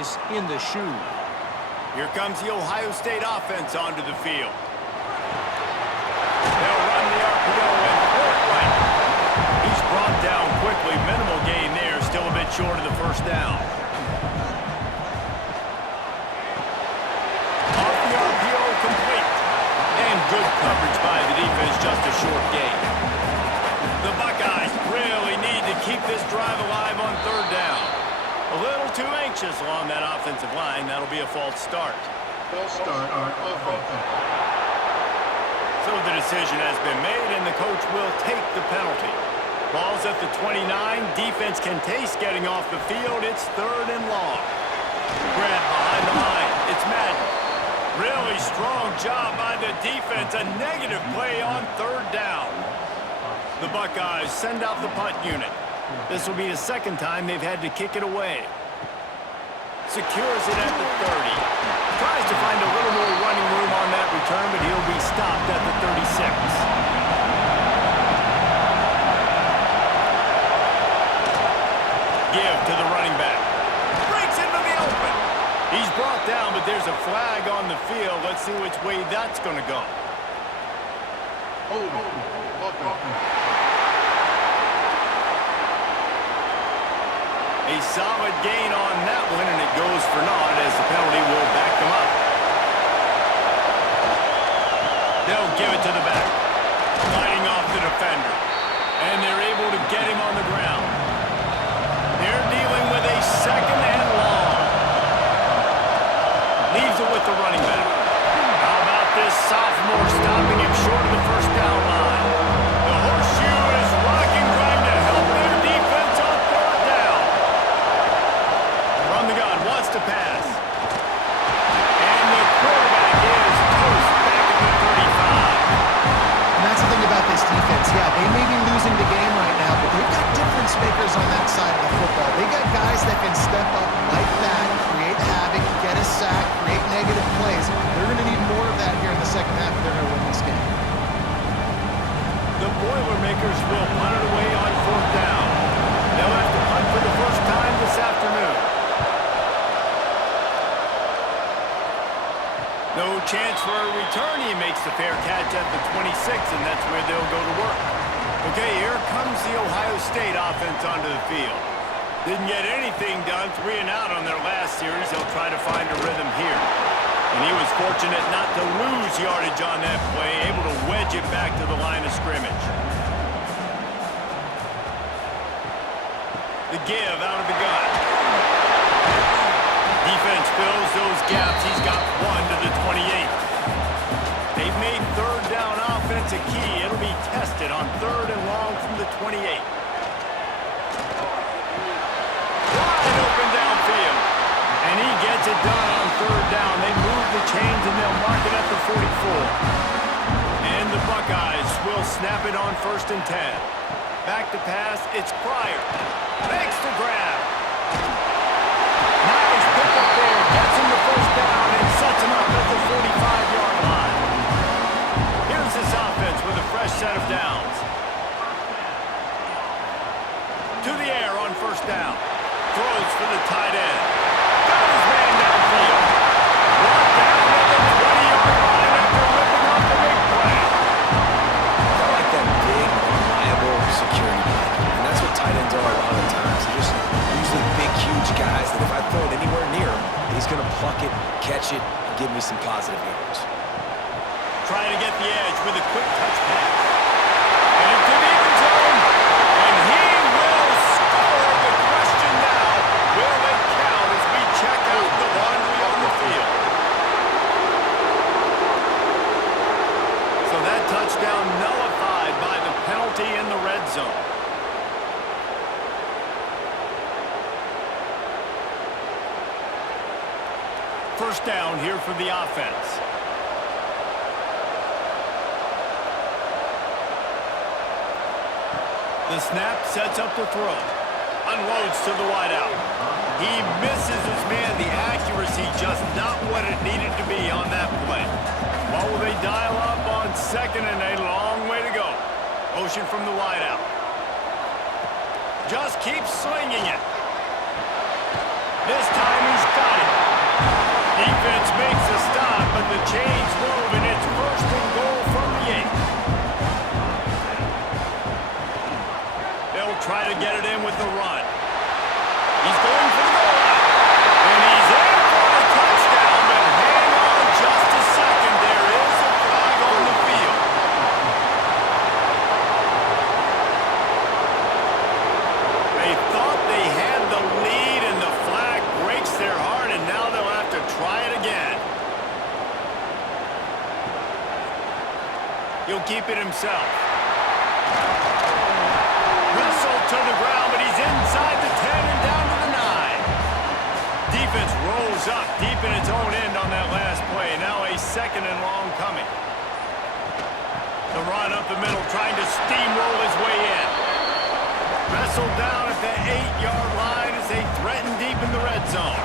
guys in the shoe. Here comes the Ohio State offense onto the field. They'll run the RPO and throw it right. He's brought down quickly. Minimal gain there. Still a bit short of the first down. Off the RPO, complete. And good coverage by the defense, just a short gain. The Buckeyes really need to keep this drive alive on third down. A little too anxious along that offensive line. That'll be a false start. False start on offense. So the decision has been made, and the coach will take the penalty. Ball's at the 29. Defense can taste getting off the field. It's third and long. Grab behind the line. It's Madden. Really strong job by the defense. A negative play on third down. The Buckeyes send out the punt unit. This will be the second time they've had to kick it away. Secures it at the 30. Tries to find a little more running room on that return, but he'll be stopped at the 36. Give to the running back. Breaks into the open. He's brought down, but there's a flag on the field. Let's see which way that's going to go. A solid gain on that one, and it goes for naught as the penalty will back them up. They'll give it to the back. Fighting off the defender. And they're able to get him on the ground. They're dealing with a second and long. Leaves it with the running back. How about this sophomore stopping him short of the first down line? The horseshoe is rocking, trying to help their defense on third down. From the gun, wants to pass. And the quarterback is toast back at the 35. And that's the thing about this defense. Yeah, they may be losing the game right now, but they've got difference makers on that side of the football. They got guys that can step up like that, create havoc, get a sack, create negative plays. They're going to need more of that here in the second half if they're going to win this game. The Boilermakers will punt it away on fourth down. They'll have to punt for the first time this afternoon. No chance for a return. He makes the fair catch at the 26, and that's where they'll go to work. Okay, here comes the Ohio State offense onto the field. Didn't get anything done, 3 and out on their last series. They'll try to find a rhythm here. And he was fortunate not to lose yardage on that play, able to wedge it back to the line of scrimmage. The give out of the gun. Defense fills those gaps. He's got 1 to the 28. They've made third down offense a key. It'll be tested on third and long from the 28. Wide open downfield. And he gets it done on third down. They move the chains and they'll mark it at the 44. And the Buckeyes will snap it on first and 10. Back to pass. It's Pryor. Makes the grab. Nice pick up there. Gets him the first down and sets him up at the 45-yard line. Here's this offense with a fresh set of downs. To the air on first down. Throws for the tight end. Got his man downfield. Brought down at the 20-yard line after ripping off the big play. I like that big, reliable security blanket. And that's what tight ends are a lot of the times. They're just usually big, huge guys that if I throw it anywhere near him, he's going to pluck it, catch it, and give me some positive yards. Trying to get the edge with a quick touch pass. And into the end zone. And he will score. The question now, will they count as we check out the laundry on the field? So that touchdown nullified by the penalty in the red zone. First down here for the offense. The snap sets up the throw. Unloads to the wideout. He misses his man. The accuracy just not what it needed to be on that play. What will they dial up on second and a long way to go? Motion from the wideout. Just keeps swinging it. This time he's got it. He'll keep it himself. Wrestled to the ground, but he's inside the 10 and down to the 9. Defense rolls up deep in its own end on that last play. Now a 2nd and long coming. The run up the middle, trying to steamroll his way in. Wrestled down at the 8-yard line as they threaten deep in the red zone.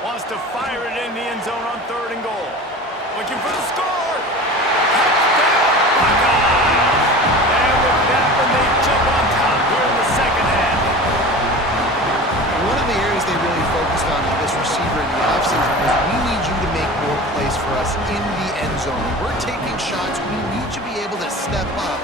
Wants to fire it in the end zone on 3rd and goal. Looking for the score. Touchdown, Buckeyes! And with that one, they jump on top here in the second half. One of the areas they really focused on with this receiver in the offseason was we need you to make more plays for us in the end zone. When we're taking shots, we need you to be able to step up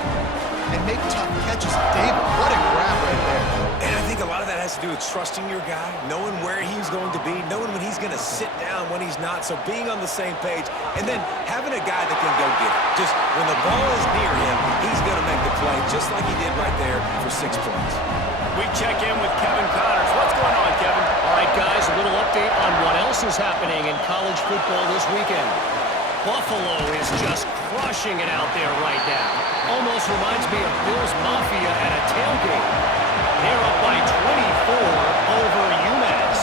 and make tough catches. David, what a grab right there. And I think a lot of that has to do with trusting your guy, knowing where he's going to be, knowing when he's going to sit down, when he's not. So being on the same page, and then having a guy that can go get it. Just when the ball is near him, he's going to make the play, just like he did right there for 6 points. We check in with Kevin Connors. What's going on, Kevin? All right, guys, a little update on what else is happening in college football this weekend. Buffalo is just crushing it out there right now. Almost reminds me of Bills Mafia at a tailgate. They're up by 24 over UMass.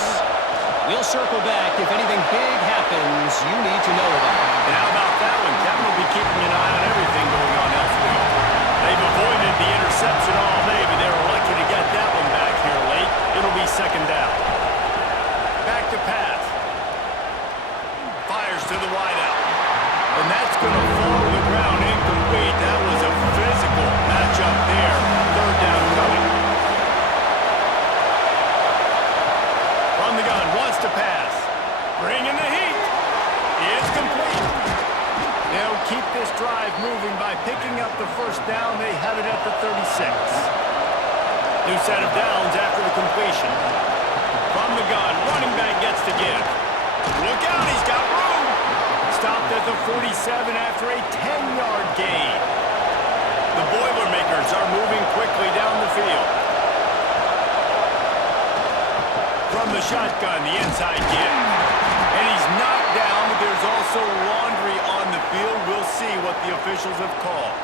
We'll circle back if anything big happens you need to know about. And how about that one? Kevin will be keeping an eye on everything going on elsewhere. They've avoided the interception all day, but they were lucky to get that one back here late. It'll be 2nd down. Back to pass. Fires to the wideout. And that's going to fall to the ground incomplete. That was a physical matchup there. 3rd down coming. From the gun, wants to pass. Bringing the heat. It's complete. They'll keep this drive moving by picking up the 1st down. They have it at the 36. New set of downs after the completion. From the gun, running back gets to give. Look out, he's got room. Stopped at the 47 after a 10-yard gain. The Boilermakers are moving quickly down the field. From the shotgun, the inside give. And he's knocked down, but there's also laundry on the field. We'll see what the officials have called.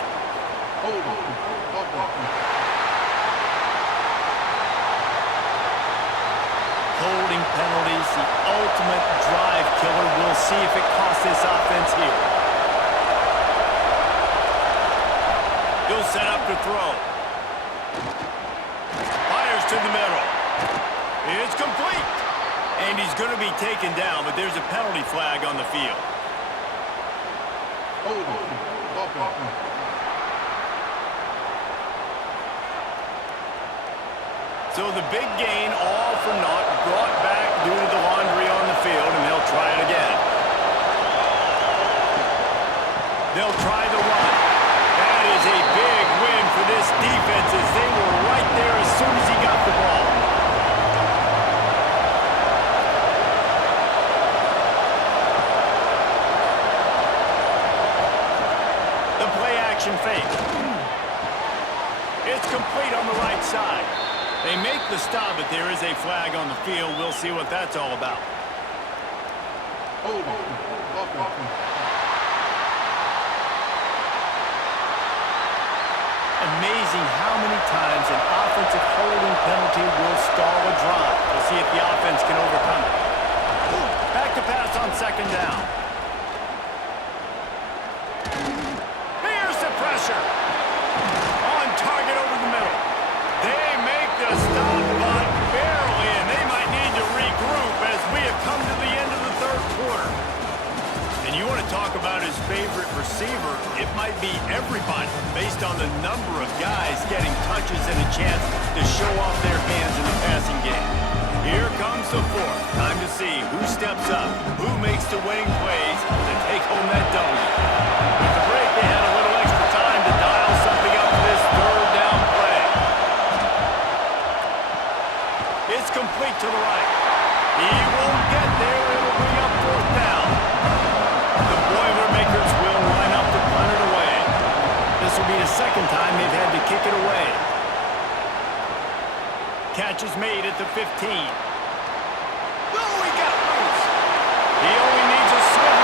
Holding penalties, the ultimate drive killer. We'll see if it costs this offense here. He'll set up to throw. Fires to the middle. It's complete. And he's going to be taken down, but there's a penalty flag on the field. So the big gain, all for naught, brought back due to the laundry on the field, and they'll try it again. They'll try the run. That is a big win for this defense as they were right there as soon as he got the ball. The play action fake. It's complete on the right side. They make the stop, but there is a flag on the field. We'll see what that's all about. Amazing how many times an offensive holding penalty will stall a drive. We'll see if the offense can overcome it. Back to pass on 2nd down. Here's the pressure. On target over the middle. They make the stop, but barely, and they might need to regroup as we have come to the end of the 3rd quarter. And you want to talk about his favorite receiver, it might be everybody, based on the number of guys getting touches and a chance to show off their hands in the passing game. Here comes the 4th. Time to see who steps up, who makes the winning plays to take home that W. With the break, they had a little extra time to dial something up for this 3rd down play. It's complete to the right. He won't get there. It'll bring up 4th down. The Boilermakers will line up to punt it away. This will be the 2nd time they've had to kick it away. Catch is made at the 15. Oh, he got loose. He only needs a swivel.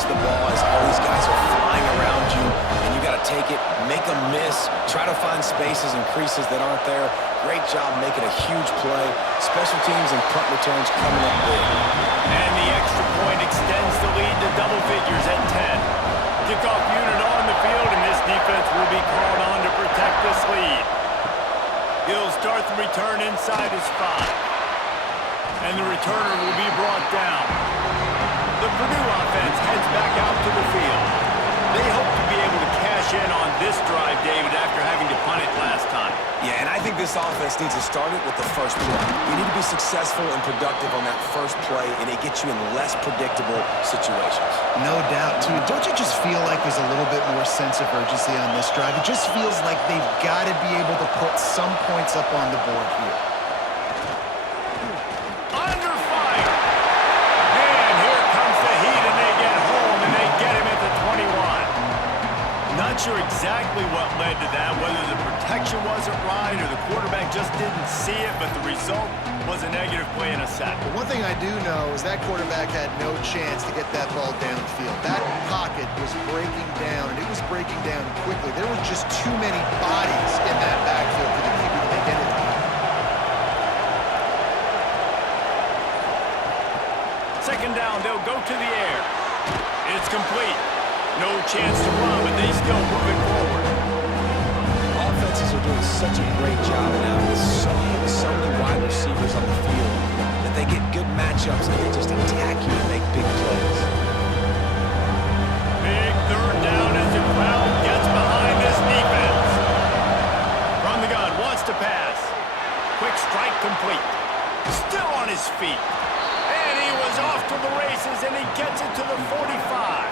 catch the ball as all these guys are flying around you, and you got to take it, make a miss, try to find spaces and creases that aren't there. Great job making a huge play. Special teams and punt returns coming up big. And the extra point extends the lead to double figures at 10. Kickoff unit on the field, and this defense will be called on to protect this lead. He'll start the return inside his 5. And the returner will be brought down. The Purdue offense heads back out to the field. They hope to be able to cash in on this drive, David, after having to punt it last time. Yeah, and I think this offense needs to start it with the first play. You need to be successful and productive on that first play, and it gets you in less predictable situations. No doubt, too. Don't you just feel like there's a little bit more sense of urgency on this drive? It just feels like they've got to be able to put some points up on the board here. Under fire! And here comes the heat, and they get home, and they get him at the 21. Not sure exactly what led to that, whether the protection wasn't right or the quarterback just didn't see it, but the result was a negative play and a sack. But one thing I do know is that quarterback had no chance to get that ball downfield. That pocket was breaking down, and it was breaking down quickly. There were just too many bodies in that backfield for the keeper to make anything. Second down, they'll go to the air. It's complete. No chance to run, but they still moving forward. Offenses are doing such a great job now with so many wide receivers on the field that they get good matchups and they just attack you and make big plays. Big third down as the crowd gets behind this defense. From the gun, wants to pass. Quick strike complete. Still on his feet. And he was off to the races, and he gets it to the 45.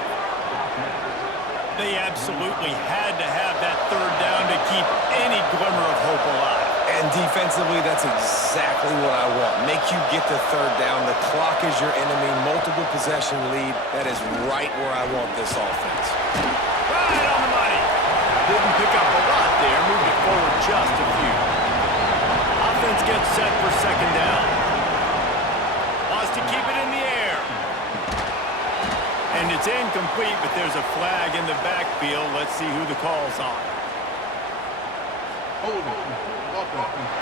They absolutely had to have that third down to keep any glimmer of hope alive. And defensively, that's exactly what I want. Make you get the third down. The clock is your enemy. Multiple possession lead. That is right where I want this offense. Right on the money. Didn't pick up a lot there. Moved it forward just a few. Offense gets set for second down. Wants to keep it in the air. And it's incomplete, but there's a flag in the backfield. Let's see who the call's on. Holding. Offense.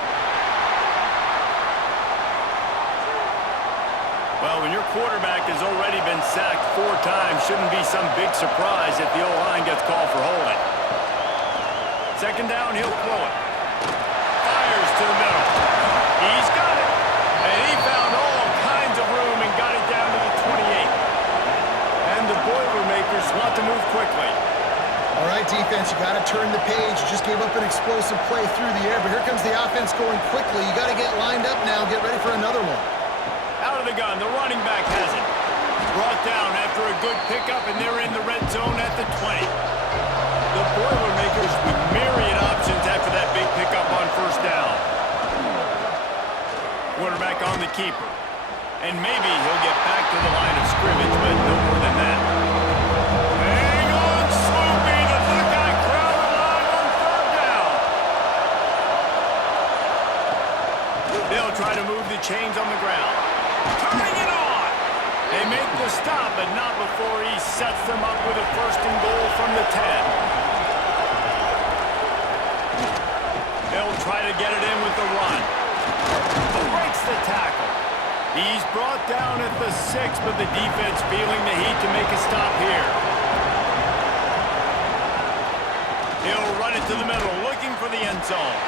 Well, when your quarterback has already been sacked 4 times, shouldn't be some big surprise if the O-line gets called for holding. Second down, he'll throw it. Fires to the middle. He's got it. And he found all kinds of room and got it down to the 28. And the Boilermakers want to move quickly. All right, defense, you got to turn the page. You just gave up an explosive play through the air, but here comes the offense going quickly. You got to get lined up now. Get ready for another one. Out of the gun, the running back has it. Brought down after a good pickup, and they're in the red zone at the 20. The Boilermakers with myriad options after that big pickup on first down. Quarterback on the keeper. And maybe he'll get back to the line of scrimmage, but no more than that. Hang on, Sloopy, the Buckeye crowd alive on third down. They'll try to move the chains on the ground. Turning it on. They make the stop, but not before he sets them up with a first and goal from the 10. They'll try to get it in with the run. Breaks the tackle. He's brought down at the 6, but the defense feeling the heat to make a stop here. He'll run it to the middle, looking for the end zone.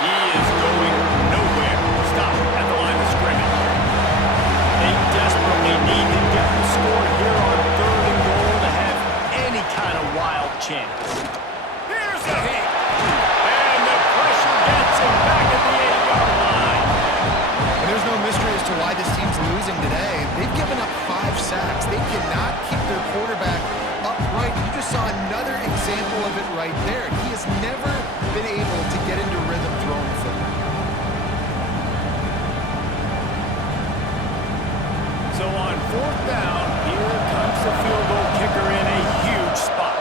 He is going nowhere. Stop at the line of scrimmage. They desperately need to get the score here on third and goal to have any kind of wild chance. Here's the hit. And the pressure gets him back at the 8-yard line. And there's no mystery as to why this team's losing today. They've given up 5 sacks. They cannot keep their quarterback upright. You just saw another example of it right there. He has never been able to get into rhythm throwing the football. So on fourth down, here comes the field goal kicker in a huge spot.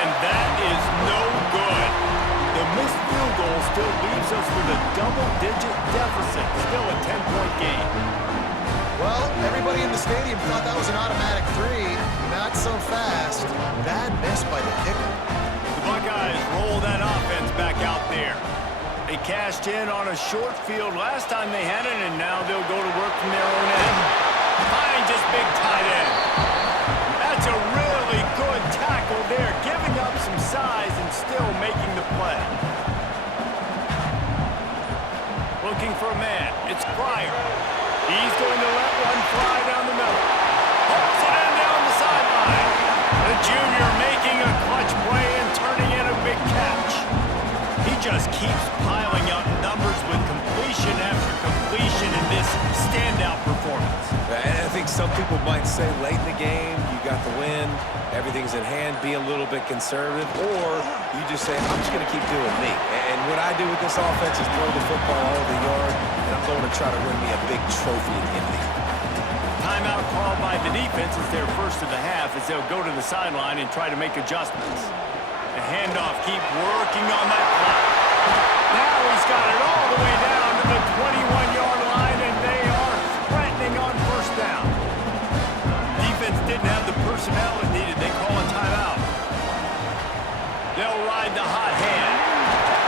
And that is no good. The missed field goal still leaves us with a double-digit deficit. Still a 10 in the stadium thought that was an automatic three. Not so fast. Bad miss by the kicker. The Buckeyes roll that offense back out there. They cashed in on a short field last time they had it, and now they'll go to work from their own end. Finds his big tight end. That's a really good tackle there, giving up some size and still making the play. Looking for a man. It's Pryor. He's going to let one fly down the middle. Pulls it in down the sideline. The junior making a clutch play and turning in a big catch. He just keeps piling up numbers with completion after completion in this standout performance. And I think some people might say late in the game, you got the win, everything's in hand, be a little bit conservative, or you just say, I'm just going to keep doing me. And what I do with this offense is throw the football all over the yard, and I'm going to try to win me a big trophy at the end of the year. Timeout called by the defense is their first of the half as they'll go to the sideline and try to make adjustments. The handoff, keep working on that clock. Now he's got it all the way down to the 21-yard line, and they are threatening on first down. Defense didn't have the personnel it needed. They call a timeout. They'll ride the hot hand.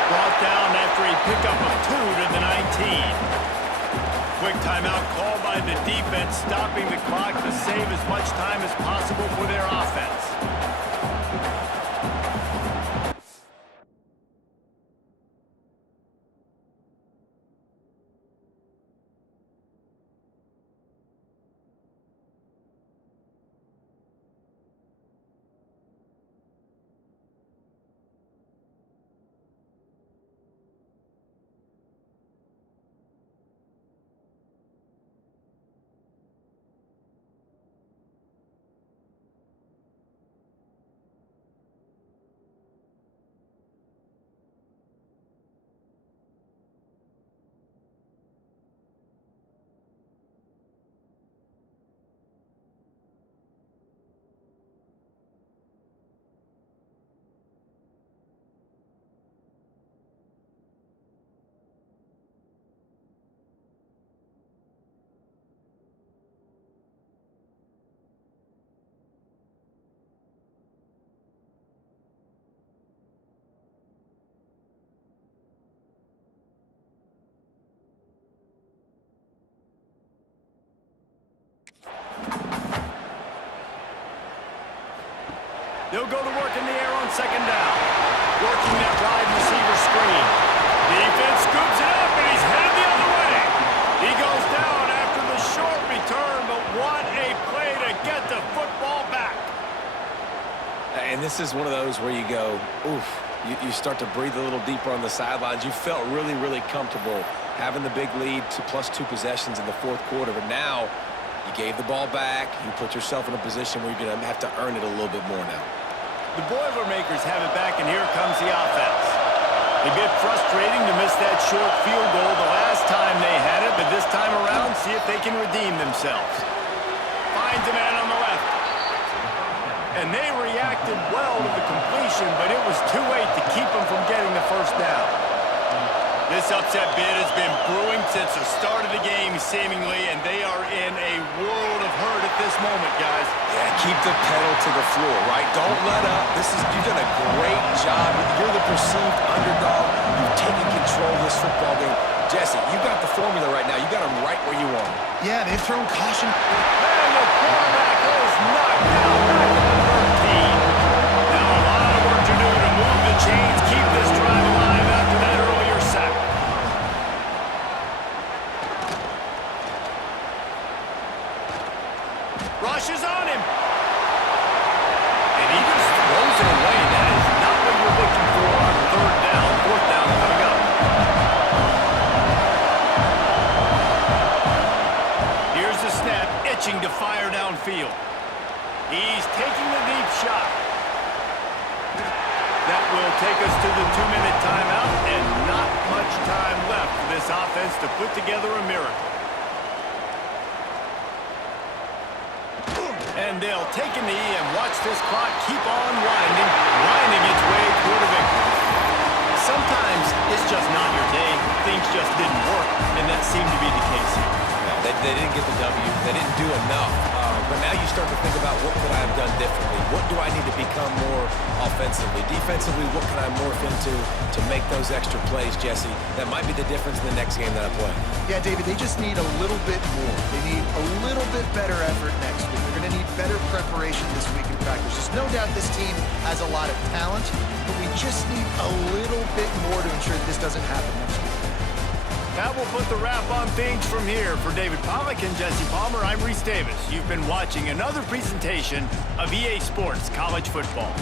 Brought down after a pickup of 2 to the 19. Quick timeout called by the defense, stopping the clock to save as much time as possible for their offense. They'll go to work in the air on second down. Working that wide receiver screen. Defense scoops it up, and he's headed the other way. He goes down after the short return, but what a play to get the football back. And this is one of those where you go, oof, you start to breathe a little deeper on the sidelines. You felt really, really comfortable having the big lead to +2 possessions in the fourth quarter, but now you gave the ball back. You put yourself in a position where you're going to have to earn it a little bit more now. The Boilermakers have it back, and here comes the offense. A bit frustrating to miss that short field goal the last time they had it, but this time around, see if they can redeem themselves. Finds a man on the left. And they reacted well to the completion, but it was too late to keep them from getting the first down. This upset bid has been brewing since the start of the game, seemingly, and they are in a world of hurt at this moment, guys. Yeah, keep the pedal to the floor, right? Don't let up. You've done a great job. You're the perceived underdog. You've taken control of this football game. Jesse, you got the formula right now. You got them right where you want them. Yeah, they've thrown caution. And the quarterback is knocked down back at the 13. Now a lot of work to do to move the chains, keep this drive alive after that earlier sack. Rushes on him. And he just throws it away. That is not what you're looking for on third down. Fourth down coming up. Here's the snap, itching to fire downfield. He's taking the deep shot. That will take us to the 2-minute timeout, and not much time left for this offense to put together a miracle. And they'll take a knee and watch this clock keep on winding its way toward a victory. Sometimes it's just not your day. Things just didn't work, and that seemed to be the case here. They they didn't get the W. They didn't do enough. But now you start to think about what could I have done differently? What do I need to become more offensively? Defensively, what can I morph into to make those extra plays, Jesse? That might be the difference in the next game that I play. Yeah, David, they just need a little bit more. They need a little bit better effort next week. They're going to need better preparation this week in practice. There's no doubt this team has a lot of talent, but we just need a little bit more to ensure that this doesn't happen next week. That will put the wrap on things from here. For David Pollack and Jesse Palmer, I'm Reese Davis. You've been watching another presentation of EA Sports College Football.